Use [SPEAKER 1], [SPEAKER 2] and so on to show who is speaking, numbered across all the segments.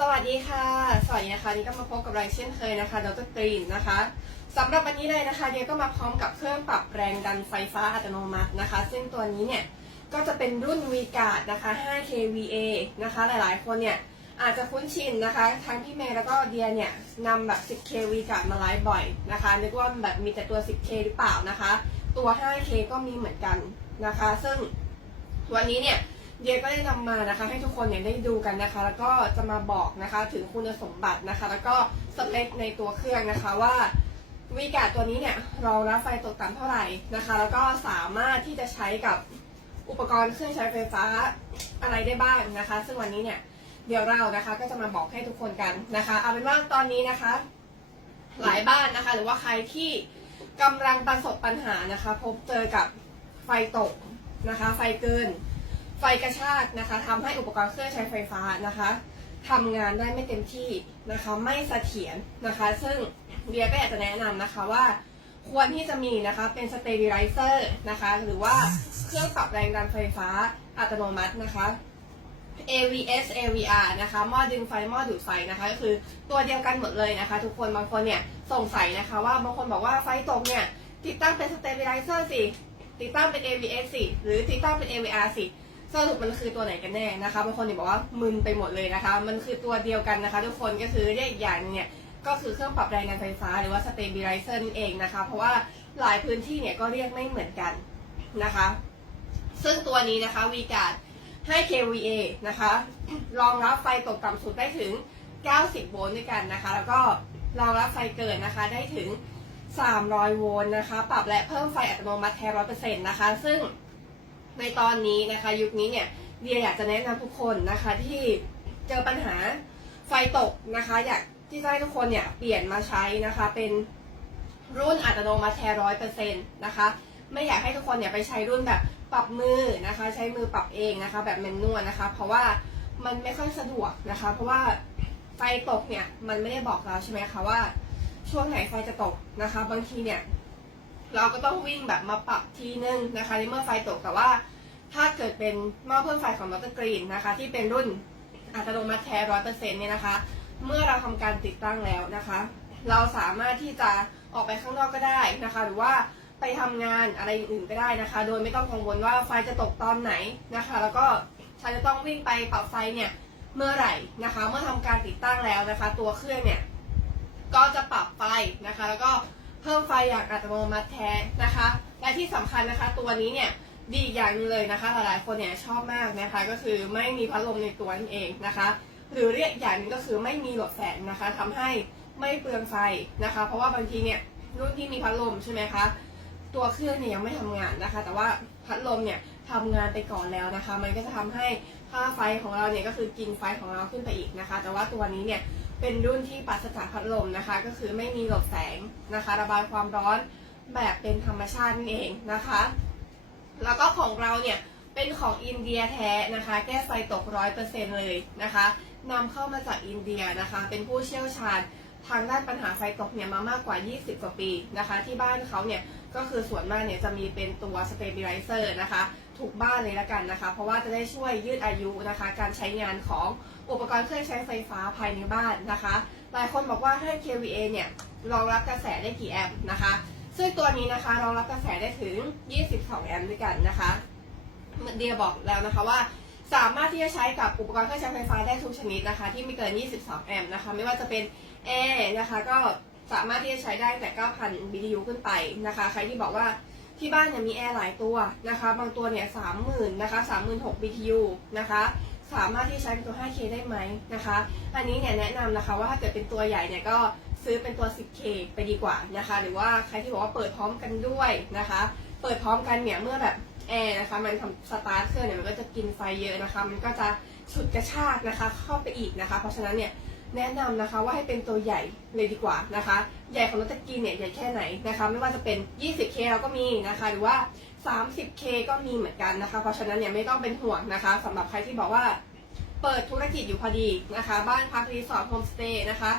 [SPEAKER 1] สวัสดีค่ะ สวัสดีนะคะนี่ก็มาพบกับเราเช่นเคยนะคะดรกรีนนะคะสำหรับวันนี้เลยนะคะเดียก็มาพร้อมกับเครื่องปรับแรงดันไฟฟ้าอัตโนมัตินะคะ ซึ่งตัวนี้เนี่ยก็จะเป็นรุ่น v g a r d นะคะ 5kVA นะคะ หลายๆ คนเนี่ยอาจจะคุ้นชินนะคะ ทั้งพี่เมย์แล้วก็เดียเนี่ยนำแบบ 10k v g a r d มาไลฟ์บ่อยนะคะ นึกว่าแบบมีแต่ตัว 10k หรือเปล่านะคะ ตัว 5k ก็มีเหมือนกันนะคะ ซึ่งวันนี้เนี่ย เดียก็ได้นำมานะคะ ให้ทุกคนเนี่ยได้ดูกันนะคะ แล้วก็จะมาบอกนะคะถึงคุณสมบัตินะคะ แล้วก็สเปคในตัวเครื่องนะคะว่าวีกาตัวนี้เนี่ยรองรับไฟตกต่ำเท่าไหร่นะคะ แล้วก็สามารถที่จะใช้กับอุปกรณ์เครื่องใช้ไฟฟ้าอะไรได้บ้างนะคะ ซึ่งวันนี้เนี่ยเดี๋ยวเรานะคะก็จะมาบอกให้ทุกคนกันนะคะเอาเป็นว่าตอนนี้นะคะ หลายบ้านนะคะ หรือว่าใครที่กำลังประสบปัญหานะคะ พบเจอกับไฟตกนะคะ ไฟเกิน ไฟกระชากนะคะทำให้อุปกรณ์เครื่องใช้ไฟฟ้านะคะทำงานได้ไม่เต็มที่นะคะไม่เสถียรนะคะ ซึ่งเดียก็อยากจะแนะนำนะคะว่าควรที่จะมีนะคะเป็น stabilizer นะคะหรือว่าเครื่องปรับแรงดันไฟฟ้าอัตโนมัตินะคะ AVS AVR นะคะหม้อดึงไฟหม้อดูดไฟนะคะก็คือตัวเดียวกันหมดเลยนะคะ ทุกคนบางคนเนี่ยสงสัยนะคะว่าบางคนบอกว่าไฟตกเนี่ยติดตั้งเป็น stabilizer สิติดตั้งเป็น AVS สิหรือติดตั้งเป็น AVR สิ สรุปมันคือตัวไหนกันแน่นะคะบางคนเนี่ยบอกว่ามึนไปหมดเลยนะคะ มันคือตัวเดียวกันนะคะ ทุกคนก็คือเรียกอย่างหนึงเนี่ยก็คือเครื่องปรับแรงดันไฟฟ้าหรือว่า stabilizer นั่นเองนะคะ เพราะว่าหลายพื้นที่เนี่ยก็เรียกไม่เหมือนกันนะคะ ซึ่งตัวนี้นะคะ v g a r d ให้ kVA นะคะรองรับไฟตกต่ำสุดได้ถึง 90 โวลต์ด้วยกันนะคะ แล้วก็รองรับไฟเกินนะคะได้ถึง 300 โวลต์นะคะ ปรับและเพิ่มไฟอัตโนมัติแท้ร้อยเปอร์เซ็นต์นะคะ ซึ่ง ในตอนนี้นะคะยุคนี้เนี่ยเดียอยากจะแนะนำทุกคนนะคะที่เจอปัญหาไฟตกนะคะอยากที่จะให้ทุกคนเนี่ยเปลี่ยนมาใช้นะคะเป็นรุ่นอัตโนมัติแท้ร้อยเปอร์เซ็นต์นะคะไม่อยากให้ทุกคนเนี่ยไปใช้รุ่นแบบปรับมือนะคะ ใช้มือปรับเองนะคะ แบบแมนนวลนะคะ เพราะว่ามันไม่ค่อยสะดวกนะคะ เพราะว่าไฟตกเนี่ยมันไม่ได้บอกเราใช่ไหมคะว่าช่วงไหนไฟจะตกนะคะ บางทีเนี่ย เราก็ต้องวิ่งแบบมาปรับทีนึงนะคะในเมื่อไฟตกแต่ว่า ถ้าเกิดเป็นหม้อเพิ่มไฟของมอเตอร์กรีนนะคะ ที่เป็นรุ่นอัตโนมัติแท้ร้อยเปอร์เซ็นต์เนี่ยนะคะ เมื่อเราทำการติดตั้งแล้วนะคะ เราสามารถที่จะออกไปข้างนอกก็ได้นะคะ หรือว่าไปทำงานอะไรอื่นก็ได้นะคะ โดยไม่ต้องกังวลว่าไฟจะตกตอนไหนนะคะ แล้วก็ฉันจะต้องวิ่งไปปรับไฟเนี่ยเมื่อไหร่นะคะ เมื่อทำการติดตั้งแล้วนะคะ ตัวเครื่องเนี่ยก็จะปรับไฟนะคะ แล้วก็ พิ่มไฟอย่างอัตโนมัติแท้นะคะ และที่สำคัญนะคะ ตัวนี้เนี่ยดีอีกอย่างนึงเลยนะคะ หลายๆคนเนี่ยชอบมากนะคะ ก็คือไม่มีพัดลมในตัวนั่นเองนะคะ หรือเรียกอย่างนึงก็คือไม่มีหลอดแสงนะคะทำให้ไม่เปลืองไฟนะคะ เพราะว่าบางทีเนี่ยรุ่นที่มีพัดลมใช่ไหมคะตัวเครื่องเนี่ยยังไม่ทำงานนะคะ แต่ว่าพัดลมเนี่ยทำงานไปก่อนแล้วนะคะ มันก็จะทำให้ค่าไฟของเราเนี่ยก็คือกินไฟของเราขึ้นไปอีกนะคะ แต่ว่าตัวนี้เนี่ย เป็นรุ่นที่ปราศจากพัดลมนะคะ ก็คือไม่มีหลบแสงนะคะ ระบายความร้อนแบบเป็นธรรมชาตินั่นเองนะคะ แล้วก็ของเราเนี่ยเป็นของอินเดียแท้นะคะ แก้ไฟตกร้อยเปอร์เซ็นเลยนะคะนำเข้ามาจากอินเดียนะคะ เป็นผู้เชี่ยวชาญทางด้านปัญหาไฟตกเนี่ยมามากกว่า 20 กว่าปีนะคะ ที่บ้านเขาเนี่ยก็คือส่วนมากเนี่ยจะมีเป็นตัว stabilizer นะคะทุกบ้านเลยละกันนะคะ เพราะว่าจะได้ช่วยยืดอายุนะคะ การใช้งานของ อุปกรณ์เครื่องใช้ไฟฟ้าภายในบ้านนะคะ หลายคนบอกว่าให้ KVA เนี่ยรองรับกระแสได้กี่แอมป์นะคะ ซึ่งตัวนี้นะคะรองรับกระแสได้ถึง 22 แอมป์ด้วยกันนะคะเดียบอกแล้วนะคะว่าสามารถที่จะใช้กับอุปกรณ์เครื่องใช้ไฟฟ้าได้ทุกชนิดนะคะ ที่ไม่เกิน 22 แอมป์นะคะ ไม่ว่าจะเป็นแอร์นะคะก็สามารถที่จะใช้ได้แต่ 9,000 BTU ขึ้นไปนะคะ ใครที่บอกว่าที่บ้านเนี่ยมีแอร์หลายตัวนะคะ บางตัวเนี่ย 30,000 นะคะ 36,000 BTU นะคะ สามารถที่ใช้เป็นตัว 5K ได้ไหมนะคะ อันนี้เนี่ยแนะนำนะคะว่าถ้าเกิดเป็นตัวใหญ่เนี่ยก็ซื้อเป็นตัว 10K ไปดีกว่านะคะ หรือว่าใครที่บอกว่าเปิดพร้อมกันด้วยนะคะ เปิดพร้อมกันเนี่ยเมื่อแบบแอร์นะคะมันทำสตาร์ทเครื่องเนี่ยมันก็จะกินไฟเยอะนะคะ มันก็จะฉุดกระชากนะคะเข้าไปอีกนะคะ เพราะฉะนั้นเนี่ยแนะนำนะคะว่าให้เป็นตัวใหญ่เลยดีกว่านะคะ ใหญ่ของรถตะกี้เนี่ยใหญ่แค่ไหนนะคะ ไม่ว่าจะเป็น 20K เราก็มีนะคะ หรือว่า 30K ก็มีเหมือนกันนะคะ เพราะฉะนั้นเนี่ยไม่ต้องเป็นห่วงนะคะสำหรับใครที่บอกว่าเปิดธุรกิจอยู่พอดีนะคะ บ้านพักรีสอร์ทโฮมสเตย์นะคะ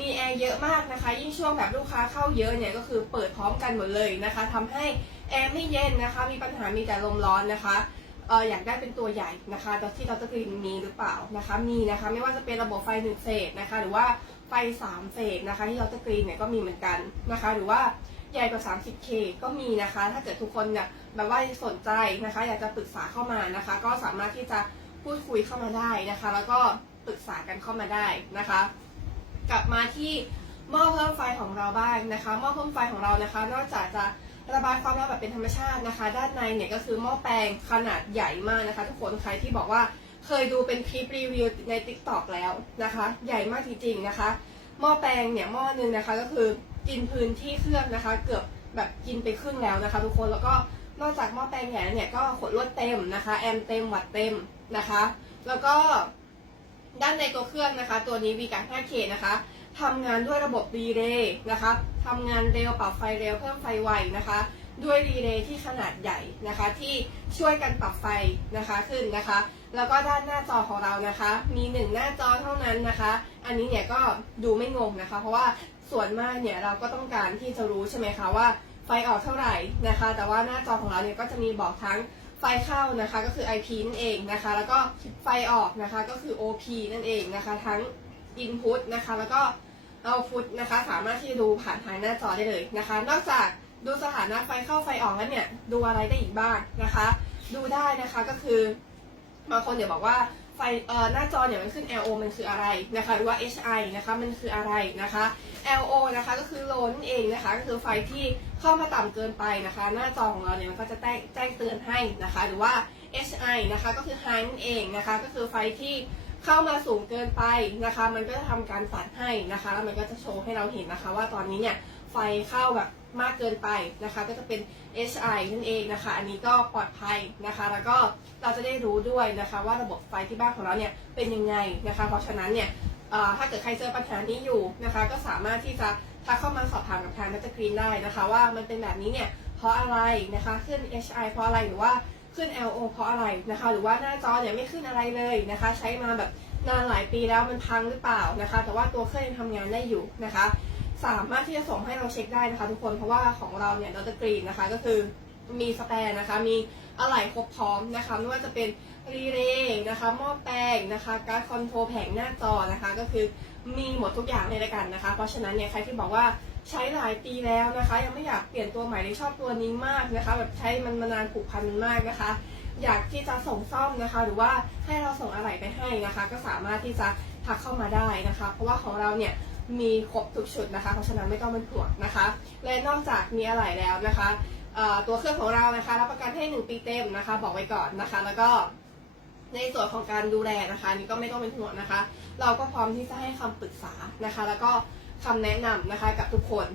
[SPEAKER 1] มีแอร์เยอะมากนะคะ ยิ่งช่วงแบบลูกค้าเข้าเยอะเนี่ยก็คือเปิดพร้อมกันหมดเลยนะคะทำให้แอร์ไม่เย็นนะคะ มีปัญหามีแต่ลมร้อนนะคะเอ่ออยากได้เป็นตัวใหญ่นะคะที่ดรกรีนมีหรือเปล่านะคะ มีนะคะ ไม่ว่าจะเป็นระบบไฟหนึ่งเฟสนะคะ หรือว่าไฟสามเฟสนะคะ ที่ดรกรีนเนี่ยก็มีเหมือนกันนะคะ หรือว่า ใหญ่กว่า 30K ก็มีนะคะ ถ้าเกิดทุกคนเนี่ยแบบว่าสนใจนะคะ อยากจะปรึกษาเข้ามานะคะ ก็สามารถที่จะพูดคุยเข้ามาได้นะคะ แล้วก็ปรึกษากันเข้ามาได้นะคะ กลับมาที่หม้อเพิ่มไฟของเราบ้างนะคะหม้อเพิ่มไฟของเรานะคะ นอกจากจะระบายความร้อนแบบเป็นธรรมชาตินะคะ ด้านในเนี่ยก็คือหม้อแปลงขนาดใหญ่มากนะคะ ทุกคนใครที่บอกว่าเคยดูเป็นคลิปรีวิวใน t ิ k t o k แล้วนะคะ ใหญ่มากจริงๆนะคะหม้อแปลงเนี่ยหม้อหนึงนะคะก็คือ กินพื้นที่เครื่องนะคะ เกือบแบบกินไปครึ่งแล้วนะคะ ทุกคนแล้วก็นอกจากหม้อแปลงใหญ่แล้วเนี่ยก็ขวดลวดเต็มนะคะ แอมเต็มวัตต์เต็มนะคะ แล้วก็ด้านในตัวเครื่องนะคะ ตัวนี้ v การ 5K นะคะทำงานด้วยระบบรีเลย์นะคะทำงานเร็วปรับไฟเร็วเพิ่มไฟไวนะคะ ด้วยรีเลย์ที่ขนาดใหญ่นะคะ ที่ช่วยกันปรับไฟนะคะขึ้นนะคะ แล้วก็ด้านหน้าจอของเรานะคะ มีหนึ่งหน้าจอเท่านั้นนะคะ อันนี้เนี่ยก็ดูไม่งงนะคะ เพราะว่า ส่วนมากเนี่ยเราก็ต้องการที่จะรู้ใช่ไหมคะว่าไฟออกเท่าไหร่นะคะ แต่ว่าหน้าจอของเราเนี่ยก็จะมีบอกทั้งไฟเข้านะคะก็คือ IP นั่นเองนะคะ แล้วก็ไฟออกนะคะก็คือ OP นั่นเองนะคะ ทั้ง Input นะคะ แล้วก็ Output นะคะ สามารถที่จะดูผ่านทางหน้าจอได้เลยนะคะ นอกจากดูสถานะไฟเข้าไฟออกแล้วเนี่ยดูอะไรได้อีกบ้างนะคะ ดูได้นะคะก็คือบางคนเดี๋ยวบอกว่า ไฟเอ่อหน้าจอเนี่ยมันขึ้น LO มันคืออะไรนะคะหรือว่า HI นะคะมันคืออะไรนะคะ LO นะคะก็คือ low นั่นเองนะคะก็คือไฟที่เข้ามาต่ำเกินไปนะคะ หน้าจอของเราเนี่ยมันก็จะแจ้งแจ้งเตือนให้นะคะ หรือว่า HI นะคะก็คือ high นั่นเองนะคะก็คือไฟที่เข้ามาสูงเกินไปนะคะ มันก็จะทำการตัดให้นะคะ แล้วมันก็จะโชว์ให้เราเห็นนะคะ ว่าตอนนี้เนี่ย ไฟเข้าแบบมากเกินไปนะคะ ก็จะเป็น HI นั่นเองนะคะ อันนี้ก็ปลอดภัยนะคะ แล้วก็เราจะได้รู้ด้วยนะคะ ว่าระบบไฟที่บ้านของเราเนี่ยเป็นยังไงนะคะ เพราะฉะนั้นเนี่ยถ้าเกิดใครเจอปัญหานี้อยู่นะคะ ก็สามารถที่จะทักเข้ามาสอบถามกับทางมัตกรีนได้นะคะ ว่ามันเป็นแบบนี้เนี่ยเพราะอะไรนะคะขึ้น HI เพราะอะไรหรือว่าขึ้น LO เพราะอะไรนะคะ หรือว่าหน้าจอเนี่ยไม่ขึ้นอะไรเลยนะคะ ใช้มาแบบนานหลายปีแล้วมันพังหรือเปล่านะคะ แต่ว่าตัวเครื่องยังทำงานได้อยู่นะคะ สามารถที่จะส่งให้เราเช็คได้นะคะ ทุกคนเพราะว่าของเราเนี่ยดรกรีนนะคะก็คือมีสแปร์นะคะ มีอะไหล่ครบพร้อมนะคะไม่ว่าจะเป็นรีเลย์นะคะหม้อแปลงนะคะการคอนโทรลแผงหน้าจอนะคะ ก็คือมีหมดทุกอย่างในรายการนะคะ เพราะฉะนั้นเนี่ยใครที่บอกว่าใช้หลายปีแล้วนะคะ ยังไม่อยากเปลี่ยนตัวใหม่เลยชอบตัวนี้มากนะคะ แบบใช้มันมานานผูกพันมันมากนะคะ อยากที่จะส่งซ่อมนะคะ หรือว่าให้เราส่งอะไหล่ไปให้นะคะ ก็สามารถที่จะทักเข้ามาได้นะคะ เพราะว่าของเราเนี่ย มีครบทุกชุดนะคะ เพราะฉะนั้นไม่ต้องเป็นห่วงนะคะ และนอกจากมีอะไหล่แล้วนะคะตัวเครื่องของเรานะคะรับประกันให้ 1 ปีเต็มนะคะ บอกไว้ก่อนนะคะ แล้วก็ในส่วนของการดูแลนะคะนี่ก็ไม่ต้องเป็นห่วงนะคะ เราก็พร้อมที่จะให้คำปรึกษานะคะ แล้วก็คำแนะนำนะคะกับทุกคน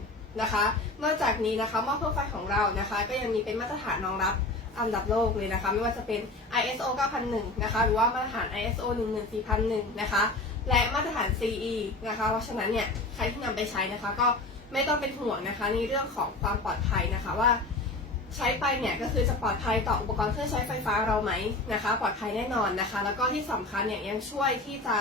[SPEAKER 1] นะคะ นอกจากนี้นะคะหม้อเพิ่มไฟของเรานะคะ ก็ยังมีเป็นมาตรฐานรองรับอันดับโลกเลยนะคะ ไม่ว่าจะเป็น ISO 9001 นะคะ หรือว่ามาตรฐาน ISO 114,001 นะคะ และมาตรฐาน CE นะคะ เพราะฉะนั้นเนี่ยใครที่นำไปใช้นะคะ ก็ไม่ต้องเป็นห่วงนะคะในเรื่องของความปลอดภัยนะคะว่าใช้ไปเนี่ยก็คือจะปลอดภัยต่ออุปกรณ์เครื่องใช้ไฟฟ้าเราไหมนะคะ ปลอดภัยแน่นอนนะคะ แล้วก็ที่สำคัญเนี่ยยังช่วยที่จะ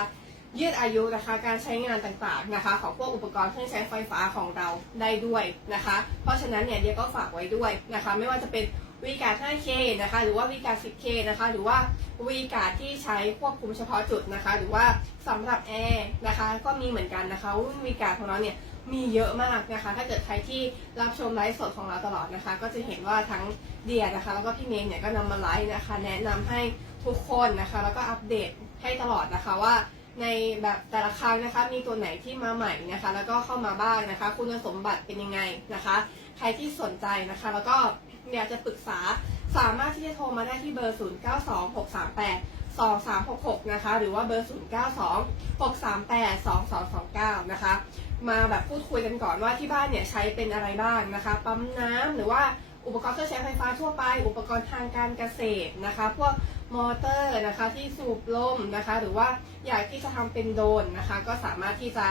[SPEAKER 1] ยืดอายุนะคะการใช้งานต่างๆนะคะ ของพวกอุปกรณ์เครื่องใช้ไฟฟ้าของเราได้ด้วยนะคะ เพราะฉะนั้นเนี่ยเดียก็ฝากไว้ด้วยนะคะ ไม่ว่าจะเป็น วีการ 5K นะคะ หรือว่าวีการ 10K นะคะ หรือว่าวีการที่ใช้ควบคุมเฉพาะจุดนะคะ หรือว่าสำหรับแอร์นะคะ ก็มีเหมือนกันนะคะรุ่นวีการของเราเนี่ยมีเยอะมากนะคะ ถ้าเกิดใครที่รับชมไลฟ์สดของเราตลอดนะคะ ก็จะเห็นว่าทั้งเดียนะคะ แล้วก็พี่เมย์เนี่ยก็นำมาไลฟ์นะคะ แนะนำให้ทุกคนนะคะ แล้วก็อัปเดตให้ตลอดนะคะว่า ในแบบแต่ละครั้งนะคะ มีตัวไหนที่มาใหม่นะคะ แล้วก็เข้ามาบ้างนะคะ คุณสมบัติเป็นยังไงนะคะ ใครที่สนใจนะคะ แล้วก็อยากจะปรึกษาสามารถที่จะโทรมาได้ที่เบอร์ 0 9 2 6 3 8 2 3 6 6 นะคะ หรือว่าเบอร์ 0 9 2 6 3 8 2 2 2 9 นะคะ มาแบบพูดคุยกันก่อนว่าที่บ้านเนี่ยใช้เป็นอะไรบ้างนะคะ ปั๊มน้ำหรือว่าอุปกรณ์เครื่องใช้ไฟฟ้าทั่วไป อุปกรณ์ทางการเกษตรนะคะ พวก มอเตอร์นะคะที่สูบลมนะคะ หรือว่าอยากที่จะทำเป็นโดรนนะคะ ก็สามารถที่จะ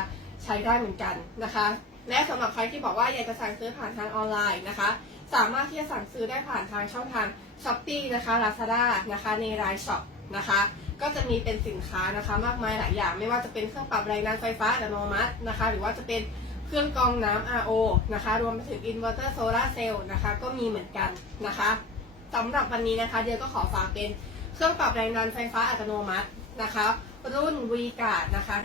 [SPEAKER 1] ใช้ได้เหมือนกันนะคะ และสำหรับใครที่บอกว่าอยากจะสั่งซื้อผ่านทางออนไลน์นะคะ สามารถที่จะสั่งซื้อได้ผ่านทางช่องทาง s h อ p e e นะคะ Lazada นะคะในรายช็อปนะคะก็จะมีเป็นสินค้านะคะ มากมายหลายอย่าง ไม่ว่าจะเป็นเครื่องปรับแรงดันไฟฟ้าอัตโนมัตินะคะ หรือว่าจะเป็นเครื่องกรองน้ำ RO นะคะ รวมไปถึงอินเวอร์เตอร์โซลาร์เซลล์นะคะ ก็มีเหมือนกันนะคะสำหรับวันนี้นะคะ เดียวก็ขอฝากเป็น เครื่องปรับแรงดันไฟฟ้าอัตโนมัตินะคะ รุ่นวีการ์ดนะคะ